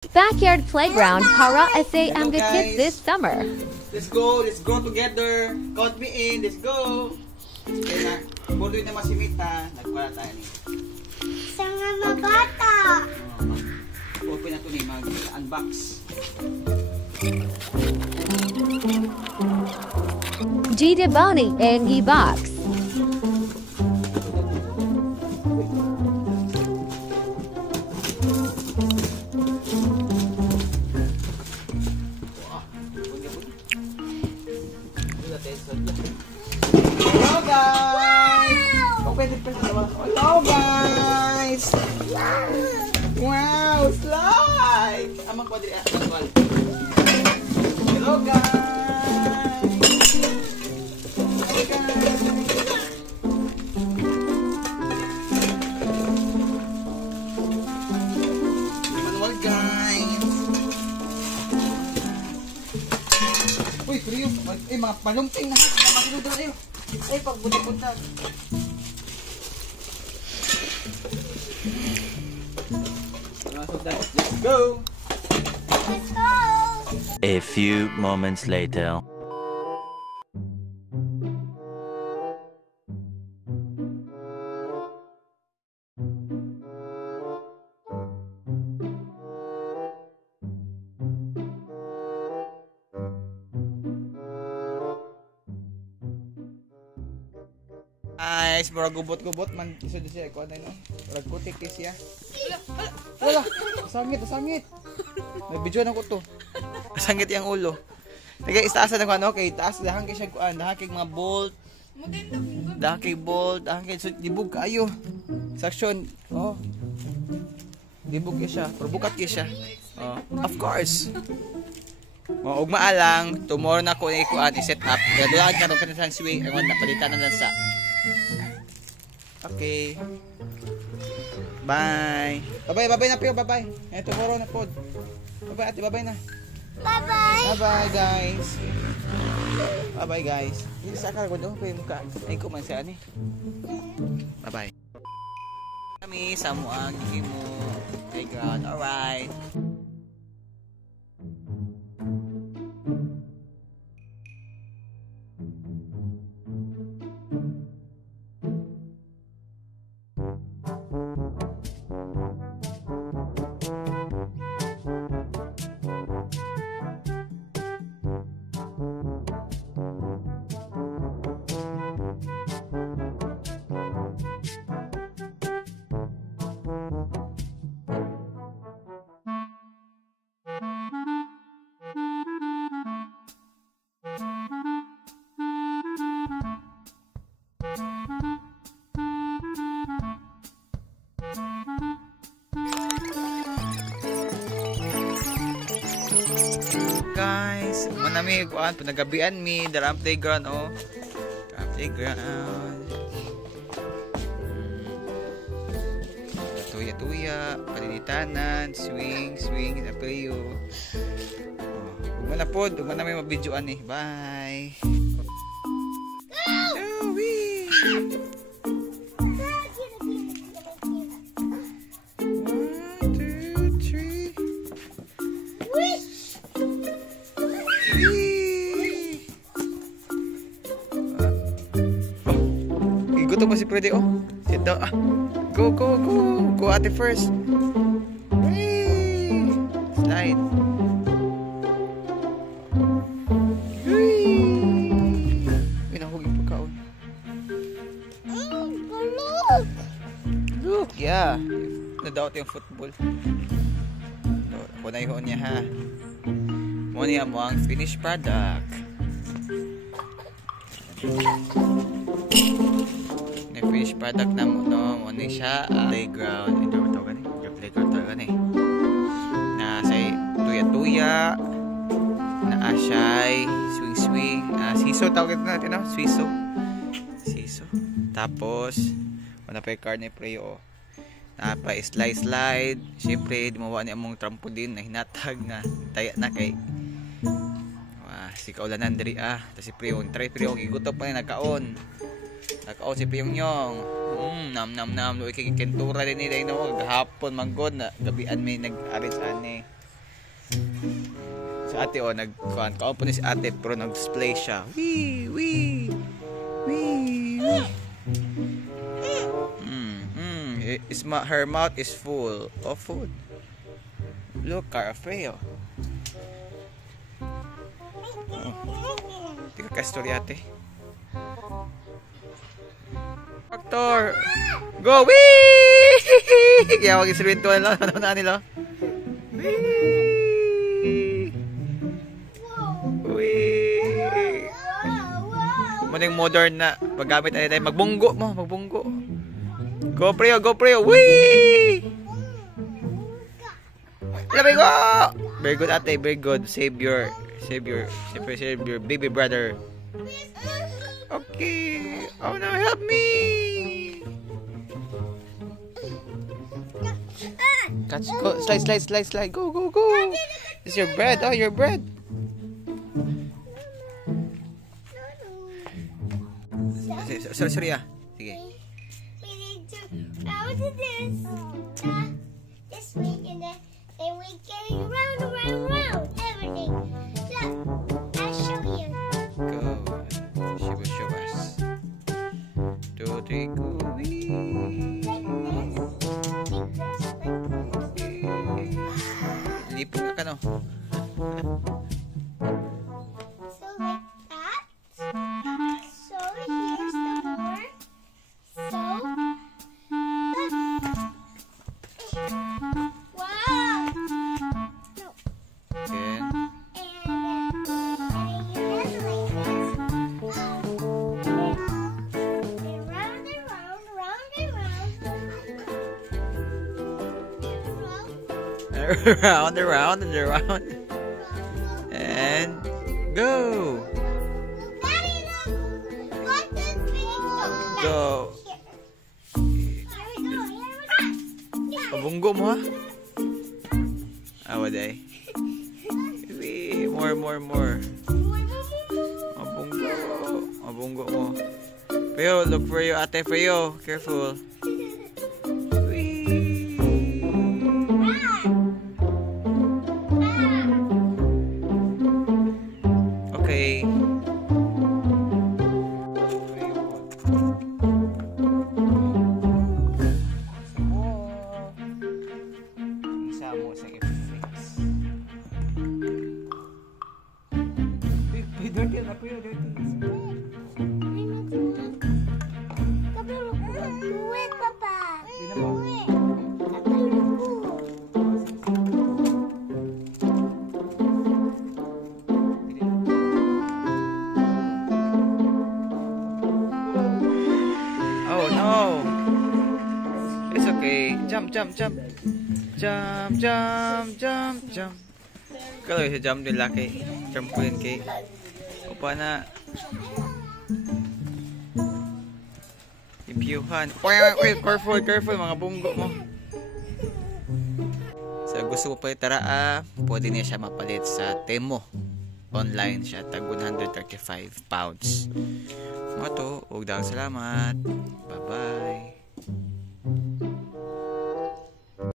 Backyard playground para sa ang kids this summer. Let's go together. Count me in, let's go. Kaya na, buloy na masimita, nagpara tayo ni. Sa mga bata. Open na ito ni, mag-unbox. G de Boni and box. Hello guys! Hello guys! Wow! Slide! Amang kwadri manual. Hello guys! Hello guys! Manual guys! Uy, frio! Eh, mga palumping na! Makinudo na yun! Eh, pagbunag-bunag! Let's go! Let's go. A few moments later. Ay, mura gubot-gubot man iso siya ko ano no. Mura kutik siya. Wala. Sangit. Nag-video na ko to. Sangit yang ulo. Nagay istaasan ng ano kay taas dahan kay siya kuan, dahan kay mga bolt. Dahan kay bolt, dahan kay dibog kayo. Section. Oh. Dibog siya, pero bukat siya. Oh, of course. Mo ug maalang tomorrow na ko ikuan i-set up. Graduhan ka ron kanang swing, ang napalitan na lang sa. Okay. Bye. Bye na Pio, bye. Eh tomorrow na pod. Bye ate, bye na. Bye-bye. Bye guys. Bye guys. Isa ka ko do, pay muka. Ay ko man sa ani. Bye. Kami sa muang himo. Playground. Alright. Guys, manami kuan pinagabian mi dalam playground oh. Playground. Tuya, palilitanan, swing sa playo. Ug na pod, ug manami mabidyoan ni. Bye. Gusto mo si Freddy oh. Sit down. Ah. Go. Go ate first. Whee! Slide. Whee! Pinahugin pa kaon. Look, yeah. Nadaot yung football. So, ako na ihon niya ha. Mo niya mo ang finished product. Finished product na mo no siya playground ito to gani playground to gani na say tuya na asay swing siso tawag natin no siso tapos wala pa car ni preyo na pa slide syempre dimawa ni among trampoline na hinatag na taya na kay si kaulanan diri ta si preyo try preyo gigutom pa ni nagkaon si Piyong Yong. Nam luwi kay kentura din nila no gahapon manggod na gabian may nag-arrange ani. ate o nagkuhan. Kaupo ni si ate pero nag-display siya. Wee, wee, wee, wee. Her mouth is full of food. Look, Carafeo. Hindi ka kastorya ate. Doctor! Go! Wee! Kaya wag isirwin to nila. Ano na nila? Wee! Wee! Muning modern na paggamit na tayo. Magbunggo mo. Magbunggo. Go preo! Go preo! Wee! Labi ko! Very good ate. Very good. Save your baby brother. Okay. Oh no, help me! Catch, go, slide. Go. This is your bread. Oh, your bread. Sorry ah. Sige. We need to go to this. This way, and then we get round. Everything. Look, I'll show you. Go. She will show us. 2, 3, go. Lipong ka no? So like that. So here's the more. So wow. No. Again. Round and around. And go. Go. Pabunggo mo ha? Awaday. More. Mabunggo mo. Pero look for you ate, for you. Careful. Okay. Isa mo sa i-fix. Dirty na po yun, dirty. Wait, Papa. Oh no! It's okay. Jump. Kalau sa jump din laki. Jump ko yun kay. Upa na. Ipiyuhan. Wait, careful mga bunggo mo. So gusto ko pa itara, pwede niya siya mapalit sa Temo. Online siya, tag 135 pounds. Mga to, ugdang salamat. Bye-bye.